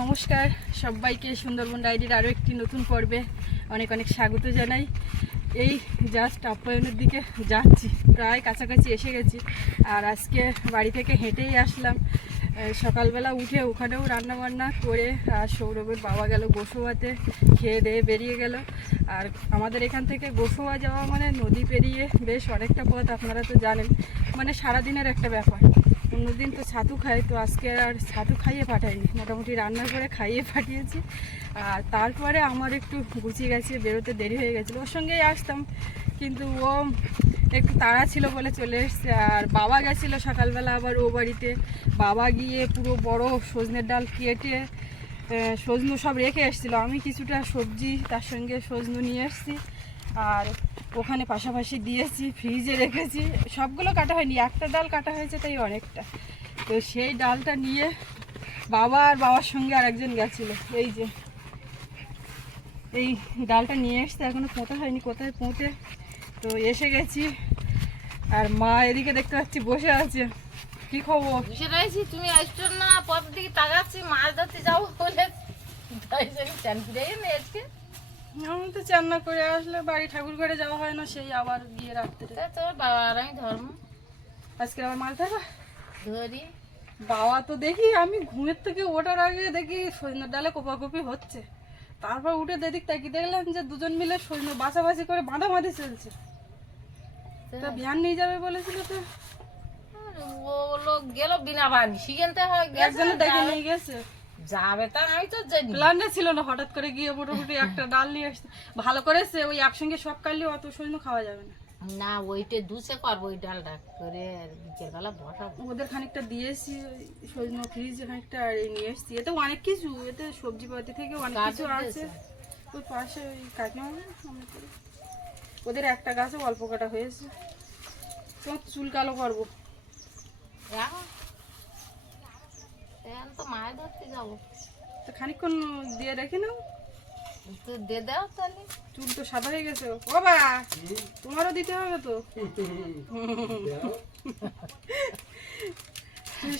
নমস্কার। সবাইকে সুন্দরবন ডায়েরির আরও একটি নতুন পর্বে অনেক অনেক স্বাগত জানাই। এই জাস্ট আপ্যায়নের দিকে যাচ্ছি, প্রায় কাছাকাছি এসে গেছি। আর আজকে বাড়ি থেকে হেঁটেই আসলাম। সকালবেলা উঠে ওখানেও রান্না বান্না করে, আর সৌরভের বাবা গেল গোসোয়াতে খেয়ে দিয়ে বেরিয়ে গেল। আর আমাদের এখান থেকে গোসোয়া যাওয়া মানে নদী পেরিয়ে বেশ অনেকটা পথ, আপনারা তো জানেন। মানে সারাদিনের একটা ব্যাপার। অন্যদিন তো ছাতু খাই, তো আজকে আর ছাতু খাইয়ে পাঠাইনি। মোটামুটি রান্না করে খাইয়ে পাঠিয়েছি। আর তারপরে আমার একটু গুছিয়ে গেছে, বেরোতে দেরি হয়ে গেছিল। ওর সঙ্গেই আসতাম, কিন্তু ও একটু তাড়া ছিল বলে চলে এসছে। আর বাবা গেছিল সকালবেলা আবার ও বাড়িতে। বাবা গিয়ে পুরো বড় সজনের ডাল কেটে সজনু সব রেখে এসেছিল। আমি কিছুটা সবজি, তার সঙ্গে সজনু নিয়ে এসেছি। আর ওখানে পাশাপাশি দিয়েছি ফ্রিজে রেখেছি। সবগুলো কাটা হয়নি, একটা ডাল কাটা হয়েছে তাই অনেকটা। তো সেই ডালটা নিয়ে বাবা আর বাবার সঙ্গে আর একজন গেছিল। এই যে, এই ডালটা নিয়ে এসছে, এখনও পোঁতা হয়নি, কোথায় পোঁতে? তো এসে গেছি। আর মা এদিকে দেখতে পাচ্ছি বসে আছে। কি খবর? সেটা আইছি তুমি আসছো না? পথের দিকে তাকাচ্ছি, মাছ ধরতে যাব বলে। আজকে। আমি তো চান্না করে আসলে বাড়ি ঠাকুর ঘরে যাওয়া হয় না সেই আবার গিয়ে রাত্রে। তোর বাবা আর আমি ধর্ম। আজকে আবার মাছ ধরবা ধরি। বাবা তো দেখি আমি ঘুমের থেকে ওঠার আগে দেখি সজনের ডালে কোপাকুপি হচ্ছে। তারপর উঠে দেদিক তাকি দেখলাম যে দুজন মিলে সজনে বাছাবাছি করে বাঁধা বাঁধাবাঁধি চলছে। তা ভ্যান নিয়ে যাবে বলেছিল তো। ও লোক গেল বিনা বাড়ি শিখেনতে হয় গেছে, একজনে দেখে নিয়ে গেছে। যাবে তা আমি তো জানি। প্ল্যানটা ছিল না হঠাৎ করে গিয়ে মোটামুটি একটা ডাল নিয়ে আসতে। ভালো করেছে ওই একসঙ্গে সব কাটলে অত সজনে খাওয়া যাবে না। না ওইটা দুসে করব ওই ডালটা করে আর বিকেলবেলা বসাবো। ওদের খানিকটা দিয়েছি সজনে ফ্রিজে খানিকটা আর নিয়ে এসছি। এতে অনেক কিছু এতে সবজি পাতি থেকে অনেক কিছু আছে। ওই পাশে ওই কাকিমা ওদের একটা গাছে অল্প কাটা হয়েছে। চুল কালো করব। এখন এখন তো মাছ ধরতে যাব। তো খানিকক্ষণ দিয়ে রেখে নাও। তো দে দাও তাহলে। চুল তো সাদা হয়ে গেছে। বাবা তোমারও দিতে হবে তো।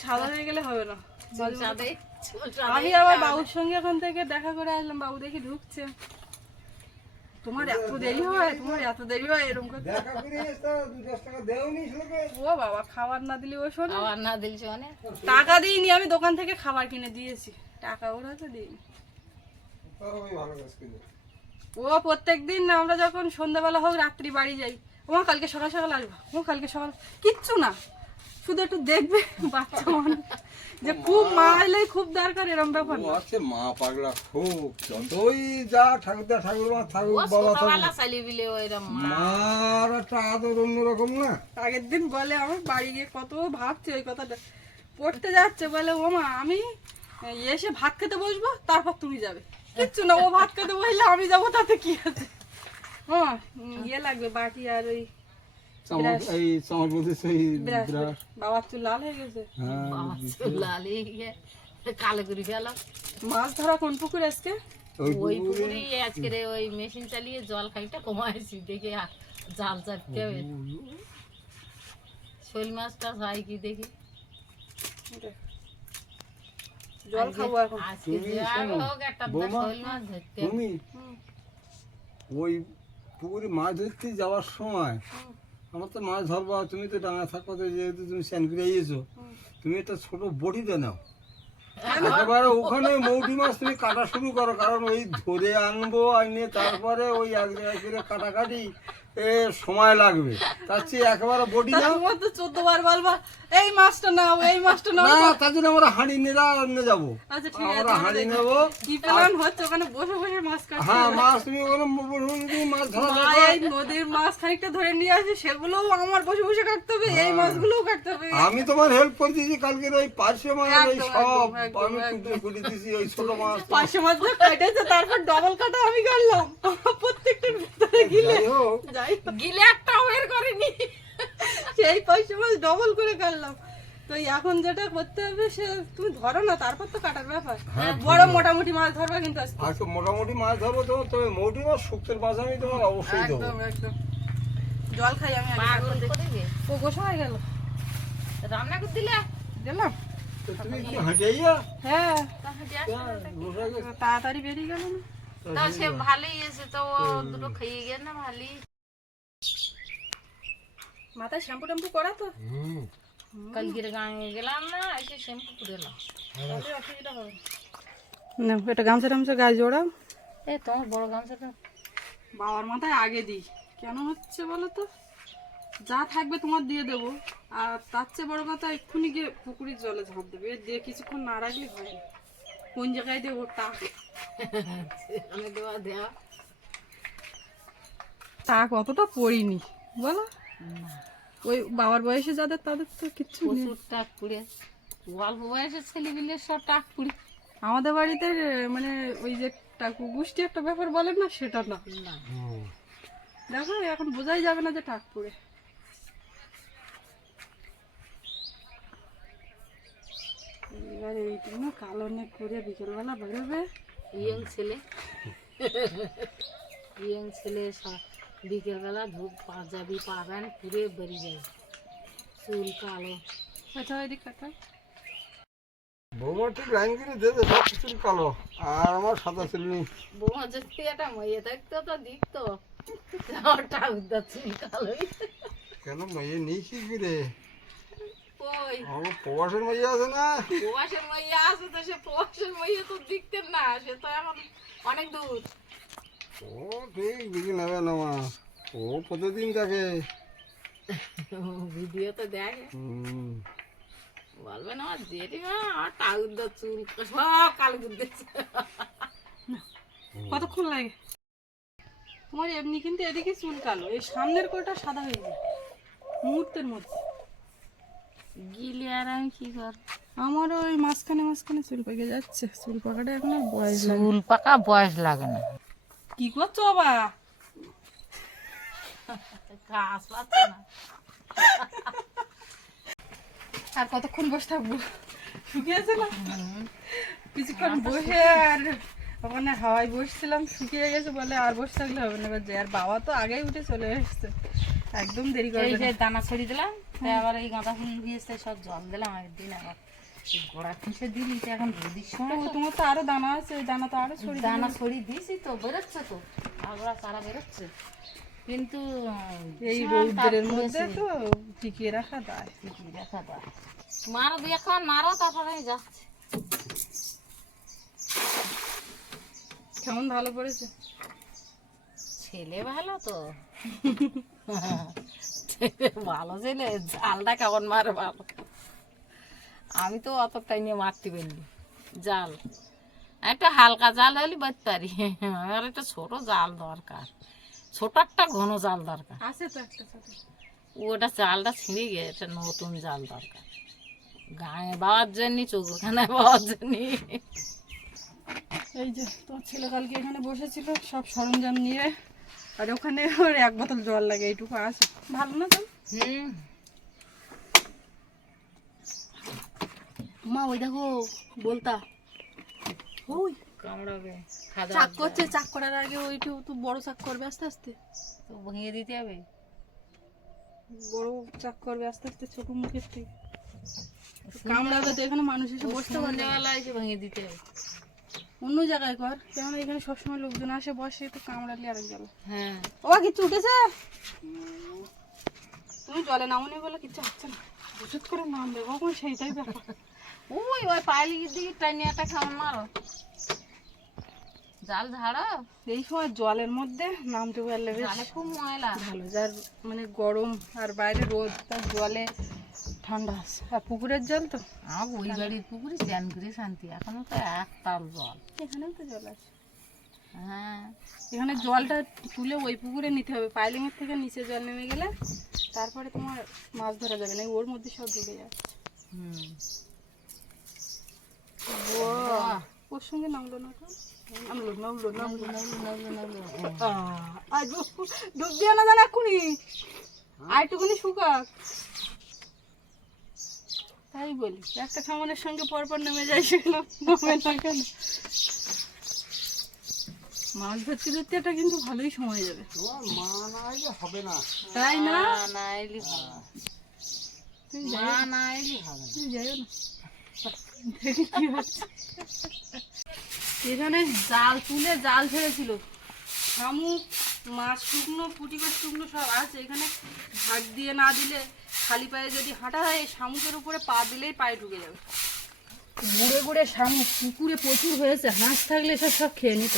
সাদা হয়ে গেলে হবে না। আমি আবার বাবুর সঙ্গে এখন থেকে দেখা করে আসলাম বাবু দেখি ঢুকছে। তোমার এত দেরি হয় তোমার এত দেরি হয় এরকম করে ও বাবা খাবার না দিলে ও শোনে। খাবার না দিল শোনে। টাকা দিইনি আমি দোকান থেকে খাবার কিনে দিয়েছি। টাকা ওরা তো দিইনি। ও প্রত্যেক দিন আমরা যখন সন্ধ্যাবেলা হোক রাত্রি বাড়ি যাই ও কালকে সকাল সকাল আসবা ও কালকে সকাল কিচ্ছু না। শুধু একটু দেখবে বাচ্চা মানুষ যে খুব মা এলেই খুব দরকার এরকম ব্যাপার ও না আছে মা পাগলা খুব যতই যা ঠাকুরদা ঠাকুর মা ও থাকুক বাবা ওইরকম মার একটা আদর অন্যরকম না? আগের দিন বলে আমার বাড়ি গিয়ে কত ভাবছি ওই কথাটা। পড়তে যাচ্ছে বলে ও মা আমি এসে ভাত খেতে বসবো তারপর তুমি যাবে। কিচ্ছু না ও ভাত খেতে বসলে আমি যাব তাতে কি আছে? হ্যাঁ ইয়ে লাগবে বাটি আর ওই এই চামচ বলতে সেই ব্রাশ। ব্রাশ। চুল লাল হয়ে গেছে। হ্যাঁ। বাবা গিয়ে কালো করে গেল মাছ ধরা কোন পুকুর আজকে? ওই পুকুরে। আজকে রে ওই মেশিন চালিয়ে জল খাইটা কমাইছি দেখে জাল চাপতে হবে। শোল মাছটা হয় কি দেখি? জল খাব এখন। আজকে হোক একটা বৌমা, মাছ ধরতে তুমি ওই পুকুরে মাছ ধরতে যাওয়ার সময় আমার তো মাছ ধরবা তুমি তো ডাঙা থাকো যেহেতু তুমি স্যান করে এসো তুমি একটা ছোট দে নাও। একেবারে ওখানে মৌটি মাছ তুমি কাটা শুরু করো, কারণ ওই ধরে আনব আনিয়ে তারপরে ওই এক জায়গায় করে কাটাকাটি এ সময় লাগবে। তার চেয়ে একেবারে বটি নাও। তো চোদ্দ বার বলবা এই মাছটা নাও এই মাছটা নাও। না তার জন্য আমরা হাঁড়ি নেরা নিয়ে যাব। আচ্ছা ঠিক আছে আমরা হাঁড়ি। নেব। কি প্ল্যান হচ্ছে ওখানে বসে বসে মাছ কাটছে। হ্যাঁ মাছ তুমি ওখানে বসে বসে মাছ ধরা এই নদীর মাছ খানিকটা ধরে নিয়ে আসে সেগুলোও আমার বসে বসে কাটতে হবে এই মাছগুলোও কাটতে হবে। আমি তোমার হেল্প করে দিয়েছি কালকের ওই পার্শ্বে মাছ এই সব আমি দিয়েছি ওই ছোট মাছ। পাঁচশো মাছ ধরে কেটেছে তারপর ডবল কাটা আমি কাটলাম। প্রত্যেকটা ভিতরে গিলে। গিলে একটা বের করিনি। সেই পাঁচশো মাছ ডবল করে কাটলাম। তো এখন যেটা করতে হবে সে তুমি ধরো না তারপর তো কাটার ব্যাপার। হ্যাঁ, বড় মোটামুটি মাছ ধরবা কিন্তু আজকে। মোটামুটি মাছ ধরবো তোমার তবে মৌটি মাছ শুক্তের মাছ আমি তোমার অবশ্যই দেবো একদম একদম। জল খাই আমি গোসা হয়ে গেল। রান্না করে দিলে? গেলাম তুমি কি হাঁটাইয়া? হ্যাঁ। তা গেছো। তাড়াতাড়ি বেরিয়ে গেল না? তা সে ভালোই এসে তো ও দুটো খেয়ে গেল না ভালোই। মাথায় শ্যাম্পু ট্যাম্পু করা তো? হুম। কালকের গাঁয়ে গেলাম না এসে শ্যাম্পু করে এলাম। অসুবিধা হবে। না এটা গামছা টামছা গায়ে জোড়াও। এ তোমার বড় গামছাটা বাবার মাথায় আগে দিই। কেন হচ্ছে বলো তো? যা থাকবে তোমার দিয়ে দেবো। আর তার চেয়ে বড় কথা এক্ষুনি গিয়ে পুকুরের জলে ঝাঁপ দেবে। দিয়ে কিছুক্ষণ না রাখলে হয় না। কোন জায়গায় দেবো টাক আমি দেওয়া দেওয়া টাক অতটা পড়িনি বলো? ওই বাবার বয়সে যাদের তাদের তো কিচ্ছু নেই। প্রচুর টাক পুড়ে। অল্প বয়সের ছেলেপিলে সব টাক পুড়ে। আমাদের বাড়িতে মানে ওই যে টাকু গোষ্ঠী একটা ব্যাপার বলেন না সেটা না। দেখো এখন বোঝাই যাবে না যে টাক পড়ে। এবার এইটুকু কালো নেক করে বিকেলবেলা বেরোবে। ইয়ং ছেলে। ইয়ং ছেলে সা- বিকেলবেলা ধূপ পাঞ্জাবি পাবেন পুড়ে বেরিয়ে যায়। চুল কালো। আচ্ছা এদিক কাটা। বৌমা ঠিক লাইন করে দেবে সব কিছু কালো। আর আমার সাদা ছিল বৌমা যদি একটা মেয়ে থাকতো তো দিত আমার ঠাকুরদা চুল কালোই। কেন মেয়ে নিয়েছি ফিরে ওই আমার প্রবাসের মেয়ে আছে না? প্রবাসের মেয়ে আছে তো সে প্রবাসের মেয়ে তো দেখতেন না সে তো এখন অনেক দূর। ও ঠিক দিকে নেবে না মা। ও প্রতিদিন দেখে। ভিডিও তো দেখে। বলবে না আমার জেঠিমা আমার চুল সব কালো করে কতক্ষণ লাগে? তোমার এমনি কিন্তু এদিকে চুল কালো এই সামনের কোটা সাদা হয়ে যায় মুহূর্তের মধ্যে। গিলে আর আমি কি করব? আমারও ওই মাঝখানে মাঝখানে চুল পেকে যাচ্ছে চুল পাকাটা এখন আর বয়স চুল পাকা বয়স লাগে না। কি করছ বাবা? ঘাস পাচ্ছে না। আর কতক্ষণ বসে থাকব? শুকিয়েছে না? কিছুক্ষণ বসে আর ওখানে হাওয়ায় বসছিলাম শুকিয়ে গেছে বলে আর বসে থাকলে হবে না। এবার যাই। আর বাবা তো আগেই উঠে চলে এসছে। একদম দেরি এই যে দানা ছড়িয়ে দিলাম আবার এই গাঁদা ফুল দিয়েছে সব জল দিলাম একদিন আবার। গোড়া খুঁজে দিলি তো এখন রোদির সময় তোমার তো আরও দানা আছে ওই দানা তো আরও ছড়িয়ে দানা ছড়িয়ে দিয়েছি তো বেরোচ্ছে তো। আগড়া চারা বেরোচ্ছে। কিন্তু এই রৌদ্রের মধ্যে তো টিকিয়ে রাখা দায়। কি দেখা দাও মারো দুই এখন মারো তারপরে আমি কেমন ভালো পড়েছে? ছেলে ভালো তো। ভালো ছেলে জালটা কেমন মারে ভালো। আমি তো অতটাই নিয়ে মারতে পারিনি। জাল। একটা হালকা জাল হলে বাঁধতে পারি। আমার একটা ছোট জাল দরকার। ছোট একটা ঘন জাল দরকার। আছে তো একটা ছোট। ওটা জালটা ছিঁড়ে গিয়ে একটা নতুন জাল দরকার। গায়ে বাবার জন্য চোখখানে বাবার জন্য এই যে তোর ছেলে কালকে এখানে বসেছিল সব সরঞ্জাম নিয়ে। আর ওখানে ওর এক বোতল জল লাগে এইটুকু আছে। ভালো না তো? হুম। মা ওই দেখো বলতা। ওই। কামড়াবে চাক করছে চাক করার আগে ওইটু তো বড় চাক করবে আস্তে আস্তে। তো ভেঙে দিতে হবে? বড় চাক করবে আস্তে আস্তে ছোট মুখের থেকে। কামড়াবে তো এখানে মানুষ এসে বসতে পারবে। এসে ভেঙে দিতে হবে। অন্য জায়গায় কর কেননা এখানে সবসময় লোকজন আসে বসে তো কামড়ালে আরেক গেল হ্যাঁ। ও কিছু উঠেছে? তুমি জলে নামনি বলে কিছু হচ্ছে না। ওষুধ করে নামবে কখন সেইটাই ব্যাপার। ওই ওই পাইলির দিকে টাইনে একটা খাওয়ান মারো। জাল ঝাড়ো। এই সময় জলের মধ্যে নামতে পারলে বেশ খুব ময়লা। ভালো যার মানে গরম আর বাইরে রোদ তার জলে ঠান্ডা আছে। আর পুকুরের জল তো? আমার ওই বাড়ির পুকুরে স্নান করে শান্তি এখনও তো এক তাল জল। এখানেও তো জল আছে। হ্যাঁ। এখানে জলটা তুলে ওই পুকুরে নিতে হবে। পাইলিংয়ের থেকে নিচে জল নেমে গেলে তারপরে তোমার মাছ ধরা যাবে না ওর মধ্যে সব ঢুকে যাবে হুম। ওর নামলো না নামলো নামলো নামলো ডুব দিয়ে না জানা এক্ষুনি আইটুকুনি শুকাক তাই বলি একটা খামানের সঙ্গে পরপর নেমে যায় সেগুলো নামে না কেন? মাছ ধরতে ধরতে এটা কিন্তু ভালোই সময় যাবে। মা না আইলে হবে না। তাই না? না এলি ভালো তুমি মা না। এলি হবে না। তুমি যাইও না। এখানে জাল, তুলে জাল ছেড়েছিল শামুক, মাছ শুকনো পুঁটি মাছ শুকনো সব আছে। এখানে ঢাক দিয়ে না দিলে খালি পায়ে যদি হাঁটা হয়, এই শামুকের উপরে পা দিলেই পায়ে ঢুকে যাবে। বুড়ে ঘুরে শামুক, পুকুরে প্রচুর হয়েছে। হাঁস থাকলে সব সব খেয়ে নিত।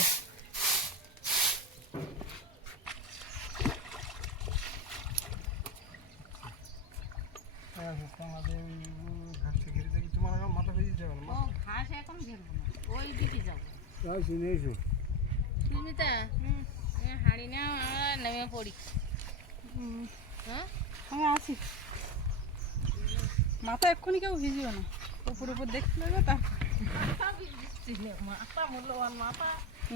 ওই দিকে সুমিতা হাঁড়ি না আমরা নেমে পড়ি হ্যাঁ আমি আছি মাথা এক্ষুনি কেউ ভিজিও না উপর উপর দেখতে লাগবে তার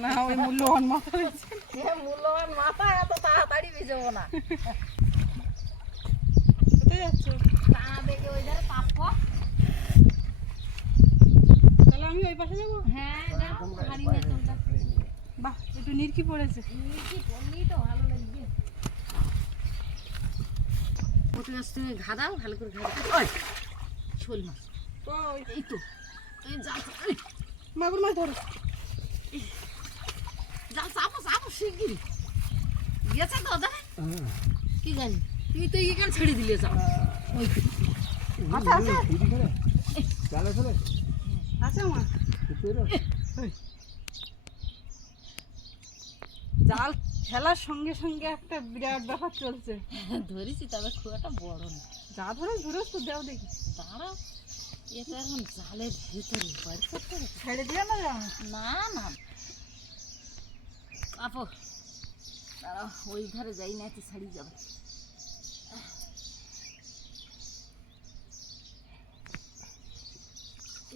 না ওই মূল্যবান মাথা মূল্যবান মাথা এত তাড়াতাড়ি ভিজবো না কোথায় যাচ্ছ তা দেখে ওই ধারে তাহলে আমি ওই পাশে যাব হ্যাঁ যাও বাহ একটু নিরকি পড়েছে কি করলি তো ভালো লাগবে তুমি ঘা দাও ভালো করে ঘা দাও শোল মাছ এই তো এই জাল এই, মাগুর মাছ ধরো জাল চাপো চাপো শিগগিরি গেছে তো দাদা কি জানি তুই তো এখানে ছেড়ে দিলে যাও ওই। আচ্ছা আছে জাল খেলার সঙ্গে সঙ্গে একটা বিরাট ব্যাপার চলছে। ধরেছি তবে খুব একটা বড় না। যা ধরে ধরে তো দেও দেখি। দাঁড়াও এ তো এখন জালের ভিতরে বাড়ি করতে ছেড়ে দিয়ে না না না। আপো দাঁড়াও ওই ধারে যাই না তুই ছাড়িয়ে যাবে।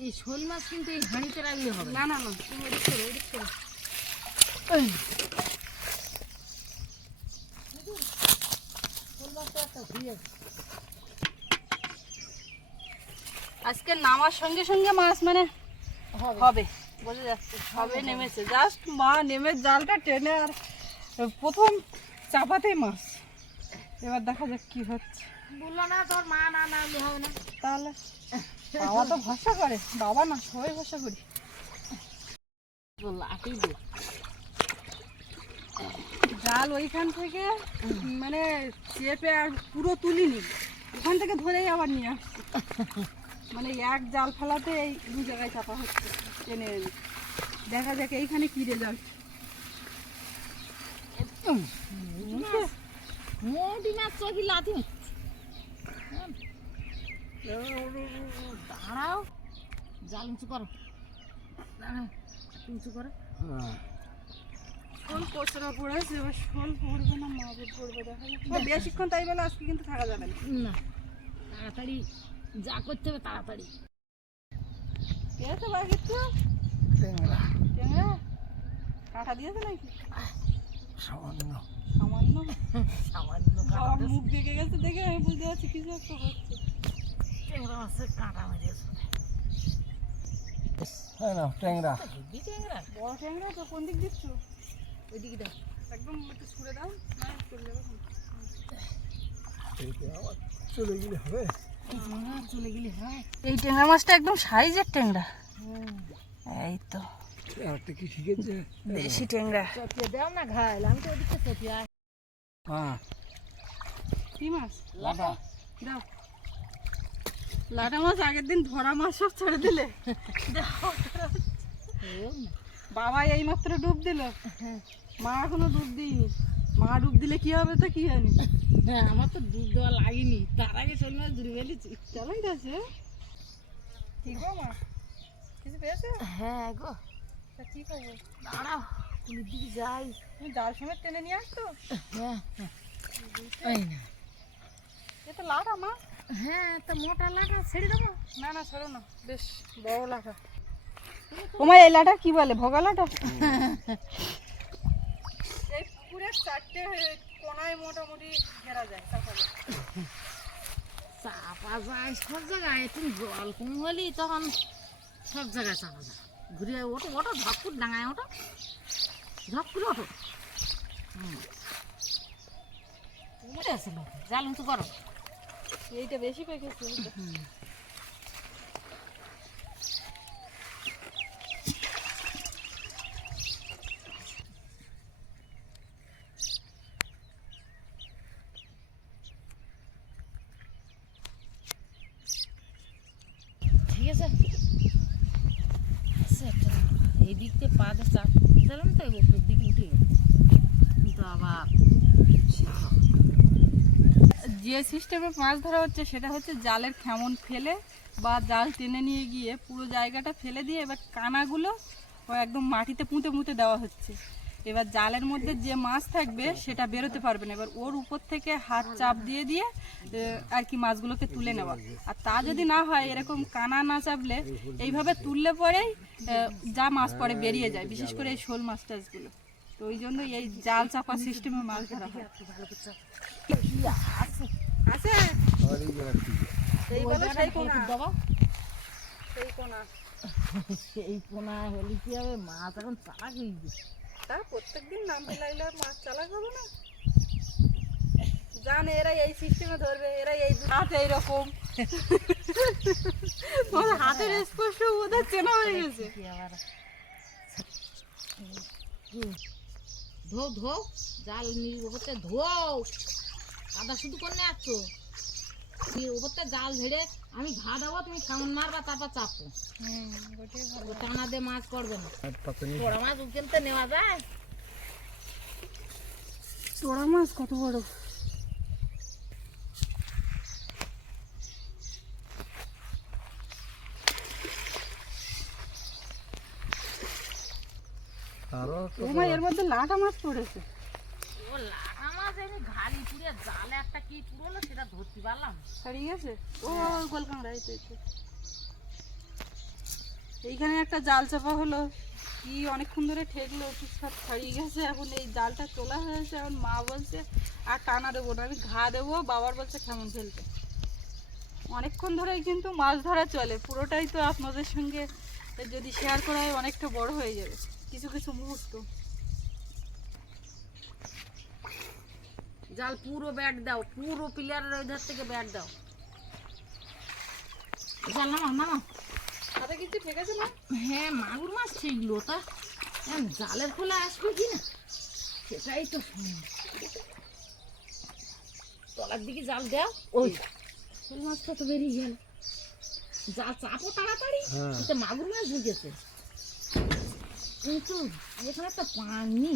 এই শোল মাছ কিন্তু এই হাঁড়িতে রাখলে হবে। না না না তুমি ওদিক করো ওদিক করো। শোল মাছটা একটা আজকে নামার সঙ্গে সঙ্গে মাছ মানে হবে। বোঝা যাচ্ছে হবে নেমেছে। জাস্ট মা নেমে জালটা টেনে আর প্রথম চাপাতেই মাছ। এবার দেখা যাক কি হচ্ছে। বলল না তোর মা না না হবে না। তাহলে বাবা তো ভরসা করে বাবা না সবাই ভরসা করি। লাঠি দে জাল ওইখান থেকে মানে চেপে আর পুরো তুলিনি ওখান থেকে ধরেই আবার নিয়ে আসছি। মানে এক জাল ফেলাতে এই দু জায়গায় চাপা হচ্ছে টেনে এনে। দেখা যাক এইখানে কি রেজাল্ট মোটি মাছ চোখি লাথি দাঁড়াও। জাল উঁচু করো। উঁচু করো। শোল পড়ছে না পড়েছে এবার শোল পড়বে না মাগুর পড়বে দেখা বেশিক্ষণ তাই বলে আজকে কিন্তু থাকা যাবে না। না। তাড়াতাড়ি যা করতে হবে তাড়াতাড়ি। পেয়েছে বা কিছু ট্যাংরা। কাঁটা দিয়েছে নাকি? সামান্য। সামান্য? সামান্য মুখ দেখে গেছে দেখে আমি বুঝতে পারছি কিছু একটা হচ্ছে। ট্যাংরা মাছের কাঁটা মেরেছে হ্যাঁ না ট্যাংরা। হেভি ট্যাংরা? বড় ট্যাংরা তো কোন দিক দিচ্ছ? ওইদিকে দাও একদম একটু ছুড়ে দাও না চলে যাবে চলে গেলে হবে? হ্যাঁ, চলে গেলে হয়। এই ট্যাংরা মাছটা একদম সাইজের ট্যাংরা। এই তো। একটা কি ঠিক আছে? দেশি ট্যাংরা। চপিয়ে দাও না ঘাইল আমি তো ওদিকে চপিয়ে হ্যাঁ। কি মাছ? লাটা। দাও। লাটা মাছ আগের দিন ধরা মাছ সব ছেড়ে দিলে। বাবা এইমাত্র ডুব দিল। মা এখনও ডুব দিইনি। মা ডুব দিলে কি হবে তো কি জানি। হ্যাঁ আমার তো ডুব দেওয়া লাগেনি। তার আগে শোল মাছ ধরে ফেলেছি কেমন গেছে ঠিক গো মা? কিছু পেয়েছ? হ্যাঁ গো। তা কি খবর? দাঁড়াও কুলির দিকে যাই। তুমি জাল সমেত টেনে নিয়ে আসতো? হ্যাঁ ওই না। এ তো লাটা মা? হ্যাঁ তা মোটা লাগা ছেড়ে দেবো? না না ছাড়ো না। বেশ বড় লাটা তোমার এই লাটা কি বলে ভোগা লাটা এই পুকুরের চারটে কোনায় মোটামুটি ঘেরা যায় চাপা যায়। সব জায়গায়। তুমি জল কম হলেই তখন সব জায়গায় চাপা যায়। ঘুরে ওটো ওটো ঝকপুর ডাঙায় ওটো ঝকপুর ওটো হুম। জাল উঁচু করো। এইটা বেশি পেকেছে ঠিক আছে আচ্ছা একটা এই দিক দিয়ে পা দিয়ে চাপ দিলাম তো উপরের দিকে উঠে কিন্তু আবার যে সিস্টেমে মাছ ধরা হচ্ছে, সেটা হচ্ছে জালের খেমন ফেলে বা জাল টেনে নিয়ে গিয়ে পুরো জায়গাটা ফেলে দিয়ে এবার কানাগুলো একদম মাটিতে পুঁতে পুঁতে দেওয়া হচ্ছে। এবার জালের মধ্যে যে মাছ থাকবে, সেটা বেরোতে পারবে না। এবার ওর উপর থেকে হাত চাপ দিয়ে দিয়ে আর কি মাছগুলোকে তুলে নেওয়া। আর তা যদি না হয়, এরকম কানা না চাপলে, এইভাবে তুললে পরেই যা মাছ পরে বেরিয়ে যায়, বিশেষ করে এই শোল মাছ টাছগুলো। তো ওই জন্য এই জাল চাপা সিস্টেমে মাছ ধরা হয়। আছে। সেই কোনা। সেই কোনা। হলে কি হবে? মাছ এখন চালা গিয়ে তা প্রত্যেকদিন নামতে লাগলে আর মাছ চালা খাব না। জানে এরা এই সিস্টেমে ধরবে এরা এই হাত এইরকম। তোমার হাতের স্পর্শ ওদের চেনা হয়ে গেছে। কি আবার? ধো ধো জাল নিয়ে ওপরতে ধো কাদা শুধু করে আছ ওপরতে জাল ঝেড়ে আমি ঘা দেবো তুমি খামন মারবা তারপর চাপো। টানা দিয়ে মাছ পড়বে না। মাছ বড় মাছ উকেলতে নেওয়া যায়। চোড়া মাছ কত বড়? তোমার এর মধ্যে লাটা মাছ পড়েছে। ও লাগা মাছ আমি ঘালি পুড়ে জালে একটা কি পুরোলো সেটা ধরতে পারলাম ছাড়িয়ে গেছে? ও গোলকাংড়া এই তো, এই তো। এইখানে একটা জাল চাপা হলো। কি অনেকক্ষণ ধরে ঠেকলো কি সব ছাড়িয়ে গেছে। এখন এই জালটা তোলা হয়েছে এখন মা বলছে আর টানা দেবো না আমি ঘা দেবো বাবার বলছে কেমন ফেলতে অনেকক্ষণ ধরেই কিন্তু মাছ ধরা চলে পুরোটাই তো আপনাদের সঙ্গে যদি শেয়ার করা হয় অনেকটা বড় হয়ে যাবে। কিছু কিছু মুহূর্ত। জাল পুরো ব্যাট দাও পুরো প্লেয়ারের ওই ধার থেকে ব্যাট দাও। জাল নামা নামা হাতে কিছু ঠেকেছে না? হ্যাঁ মাগুর মাছ ঠিকলো তা জালের খোলা আসবে কি না? সেটাই তো তলার দিকে জাল দাও। ওই। মাছটা তো বেরিয়ে গেল। জাল চাপো তাড়াতাড়ি। হ্যাঁ। মাগুর মাছ ঢুকেছে। কিন্তু এখানে তো পানি।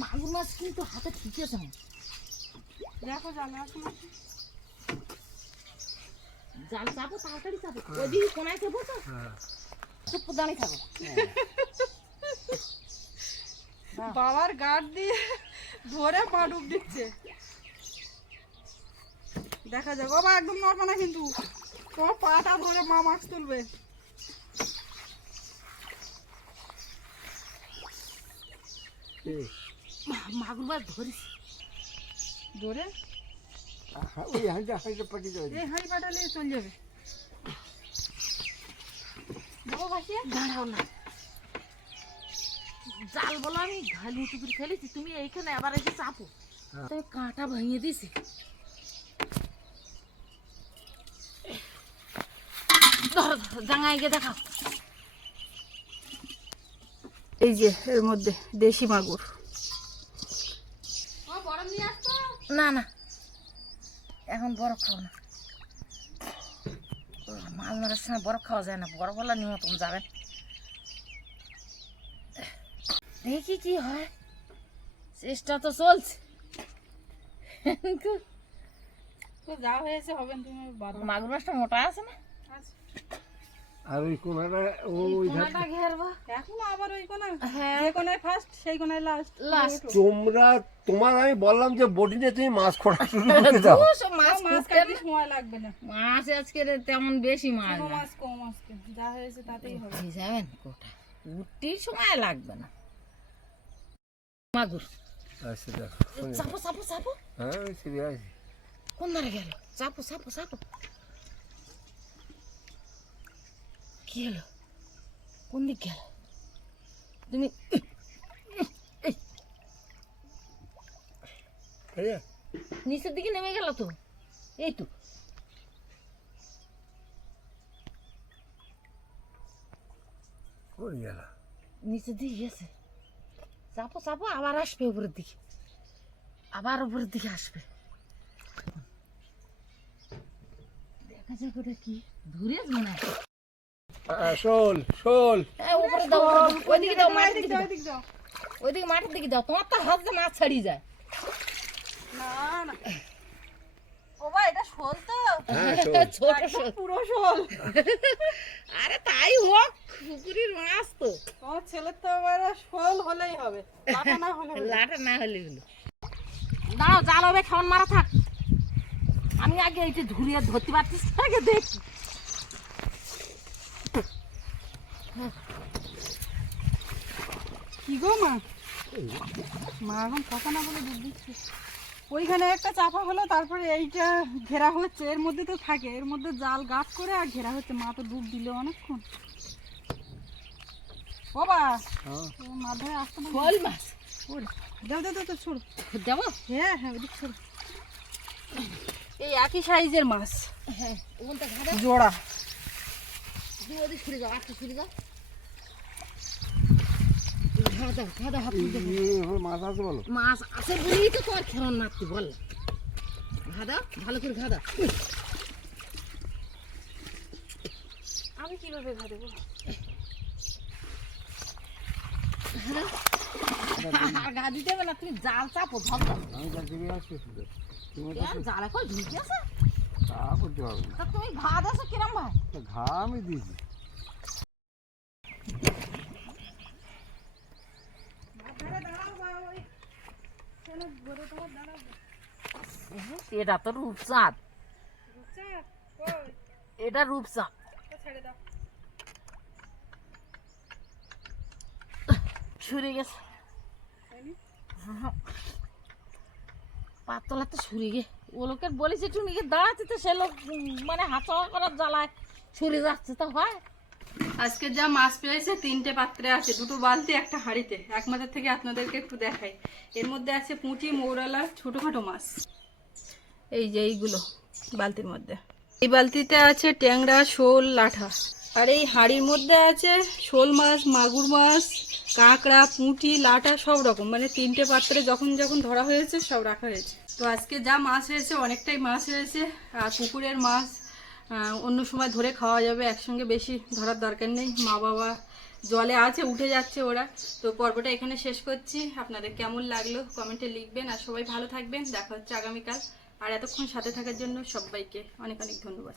মাগুর মাছ কিন্তু হাতে ঠিকেছে আমার। দেখো জালে আসো না জাল চাপো তাড়াতাড়ি চাপো। ওইদিকে কোনায় চাপো তো? হ্যাঁ। চুপ দাঁড়িয়ে থাকো। বাবার গার্ড দিয়ে ধরে পা ডুব দিচ্ছে। দেখা যাক। বাবা একদম নড়বে না কিন্তু। তোমার পাটা ধরে মা মাছ তুলবে। এই, মাগুর মাছ ধরিস ধরে? ওই হাঁড়িটা হাঁড়িটা পাঠিয়ে দেবে এই হাঁড়ি পাঠালে চলে যাবে। দাঁড়াও না। জাল বলো আমি ঘালি টুকুরি খেলেছি তুমি এইখানে আবার এসে চাপো। হ্যাঁ। তাই কাঁটা ভেঙে দিছি ধরো ধরো জাঙায় গিয়ে দেখাও। এই যে এর মধ্যে দেশি মাগুর। না না। এখন বরফ খাও না। মাছ মারার সময় বরফ খাওয়া যায় না। বরফ হলে নিমন্ত্রণ যাবেন। দেখি কি হয়। চেষ্টা তো চলছে। যা হয়েছে হবে না, তুমি মাগুর মাছটা মোটা আছে না? আর ওই কোনাটা ওই কোনাটা ঘেরবা। এখনও আবার ওই কোনা হ্যাঁ। যে কোনায় ফার্স্ট সেই কোনায় লাস্ট লাস্ট তোমরা তোমার আমি বললাম যে বডিতে তুমি মাছ খোঁড়া শুরু করে দাও। মাছ মাছ কাটতে সময় লাগবে না। মাছ আজকে তেমন বেশি মাছ মাছ কম আজকে যা হয়েছে তাতেই হবে। যাবেন কোটা। উঠতেই সময় লাগবে না। মাগুর। আচ্ছা দেখো চাপো চাপো চাপো। হ্যাঁ ওই সিরিয়া আছে কোন ধারে গেল? চাপো চাপো চাপো। কি হলো? কোন দিক গেল? তুমি নিচের দিকে নেমে গেল তো? এই তো। নিচের দিকে গেছে। চাপো চাপো আবার আসবে উপরের দিকে। আবার উপরের দিকে আসবে। দেখা যাক ওটা কি? ধরে মনে হ্যাঁ, শোল শোল। উপরে দাও ওইদিকে দাও মাটির দিকে দাও। ওইদিকে মাটির দিকে দাও। তোমার তো হাত মাছ ছাড়িয়ে যায়। না না। ও এটা শোল তো? হ্যাঁ ছোট শোল। পুরো শোল। আরে তাই হোক পুকুরির মাছ তো। তোমার ছেলের তো আবার শোল হলেই হবে। লাটা না হলে হবে না। লাটা না হলে হলো। দাঁড়াও জাল হবে খাওয়ান মারা থাক। আমি আগে এইটা ধুরিয়ে ধরতে পারছিস না, আগে দেখি। কি গো মা? মা এখন কথা না বলে দুধ দিচ্ছে। ওইখানে একটা চাপা হলো তারপরে এইটা ঘেরা হচ্ছে। এর মধ্যে তো থাকে এর মধ্যে জাল গাছ করে আর ঘেরা হচ্ছে। মা তো ডুব দিল অনেকক্ষণ। বাবা হ্যাঁ। মাথায় আসতে শোল মাছ। দাও দাও দাও দাও, দেবো? হ্যাঁ হ্যাঁ ওদিক ছোড়ো এই একই সাইজের মাছ। হ্যাঁ জোড়া। তুই ওদিক ছুড়ে যাও আটটা ছুড়ে যাও মাছ আছে বলো। মাছ আছে বলেই তো মারতে বল। ঘাদা ভালো করে ঘাদা আমি কীভাবে ঘরে গা দিতে না তুমি জাল চাপো ধর ধর। আমি তা দিবি আসছি। তুমি জাল এখন ঢুকে আছে? তুমি ভাত আছো কিরম ভাই তা ঘা আমি এটা তো রূপচাঁদ। এটা রূপচাঁদ। ছুরি গেছে। পাতলা তো ছুরি গে ও লোকের বলেছে, তুমি কি দাঁড়াতে তো? সে লোক মানে হাঁচা করার জ্বালায়। ছুরি যাচ্ছে তো, হয়। আজকে যা মাছ পেয়েছে, তিনটে পাত্রে আছে, দুটো বালতি, একটা হাঁড়িতে। এক মাথার থেকে আপনাদেরকে একটু দেখাই। এর মধ্যে আছে পুঁটি, মৌরালা, ছোটোখাটো মাছ। এই যে এইগুলো বালতির মধ্যে। এই বালতিতে আছে ট্যাংরা, শোল, লাঠা। আর এই হাঁড়ির মধ্যে আছে শোল মাছ, মাগুর মাছ, কাঁকড়া, পুঁটি লাটা সব রকম। মানে তিনটে পাত্রে যখন যখন ধরা হয়েছে, সব রাখা হয়েছে। তো আজকে যা মাছ হয়েছে, অনেকটাই মাছ হয়েছে। আর পুকুরের মাছ অন্য সময় ধরে খাওয়া যাবে, একসঙ্গে বেশি ধরার দরকার নেই। মা বাবা জলে আছে, উঠে যাচ্ছে ওরা। তো পর্বটা এখানে শেষ করছি। আপনাদের কেমন লাগল কমেন্টে লিখবেন। আর সবাই ভালো থাকবেন। দেখা হচ্ছে আগামীকাল। আর এতক্ষণ সাথে থাকার জন্য সবাইকে অনেক অনেক ধন্যবাদ।